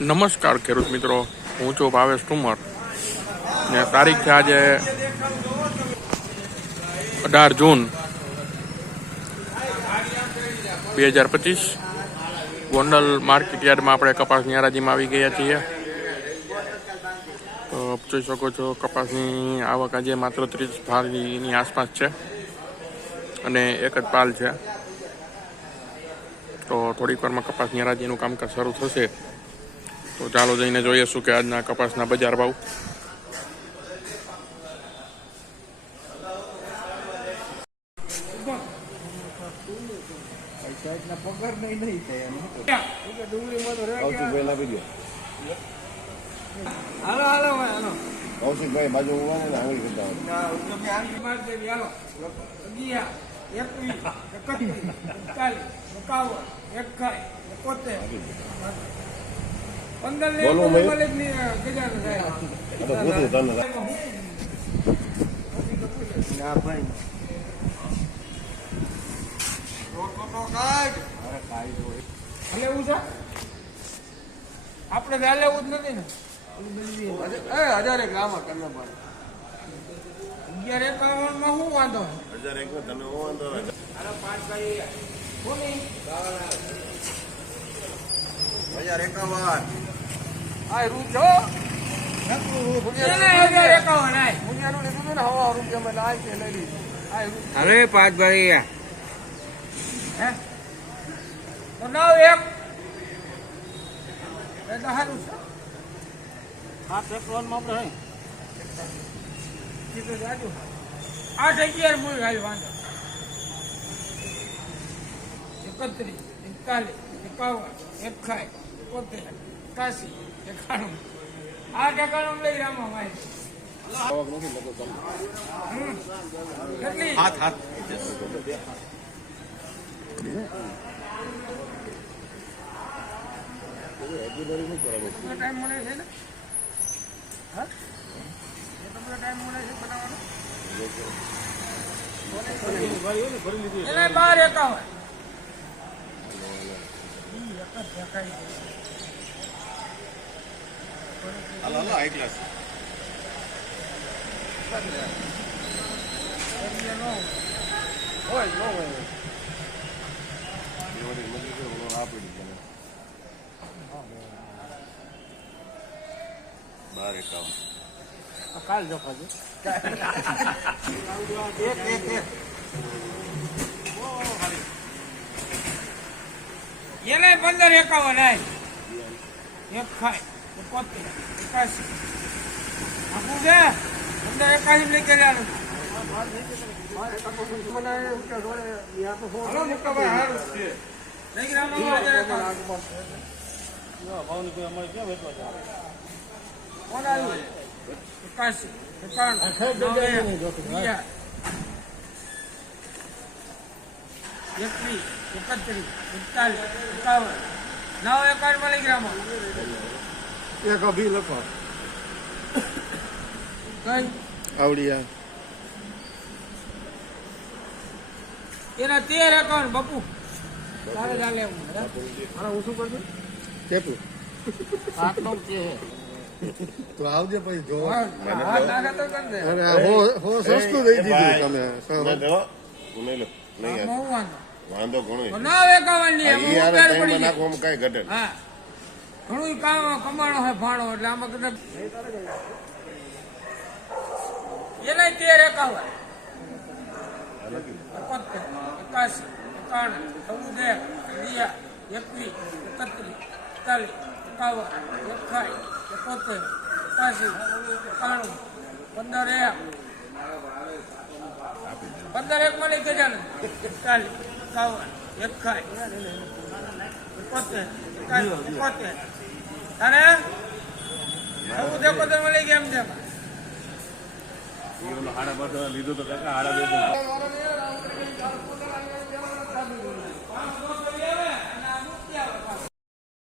નમસ્કાર ખેડૂત મિત્રો, હું છું ભાવેશ ઠુમર ને તારીખ છે આજે 18 જૂન 2025। ગોંડલ માર્કેટ યાર્ડમાં આપણે કપાસની હરાજીમાં આવી ગયા છીએ। તો જોઈ શકો છો કપાસની આવક આજે માત્ર 30 ભારની આસપાસ છે અને એક જ પાલ છે। તો થોડીક વારમાં કપાસની હરાજીનું કામકાજ શરૂ થશે। તો ચાલો જઈને જોઈએ શું કે આજના કપાસના બજાર ભાવ। કૌશિકભાઈ બાજુ આંગળી આપણે વ્યા લેવું જ નથી ને 1000 ગ્રામ તમે 1151 માં શું વાંધો 1051 તમે હું વાંધો 1051 આ રૂ છો 1051 આય મુનિયાનું લીધું ને હવા રૂપિયામાં લાય કે લઈ લીધું અરે 5 ભરી હે તો નાવ એક એટલે હારું છે આ પેટ્રોલ માં આપણે હે કીધું જાજુ 811 મૂળ હાલ વાંધો 31 41 51 71 81 91 આ ટકાનું લઈ રામા ભાઈ હાથ ટાઈમ મળે છે ને હા તમને ટાઈમ મળે છે બનાવવાનો 1251 હાઈ ક્લાસ હોય નો હોય કાલ જોખાજો એને 1551 આય એક ખાય 71 81 આપું છે 1581 લઈ કર્યા એક અભી લખો કઈ આવડિયા એના 1351 બાપુ તારે ચાલે હું શું કરજો કેપુ આટલો છે તો આવજે પછી જો હા નાખે તો કર દે અરે હો સસ્તું દઈ દીધું તમે વાંધો ઘણો ના 51 ની હું ઉપર પડી નાખવામાં કઈ ઘટે હા ઘણું કામ કમાણો હે ભાણો એટલે આમાં કદાચ એને 1351 81 91 21 31 41 51 51 15 એક મળી કે જાને 40 51 51 અરે હું દેખો તો મળી કેમ છે લીધું તો કાકા હાડા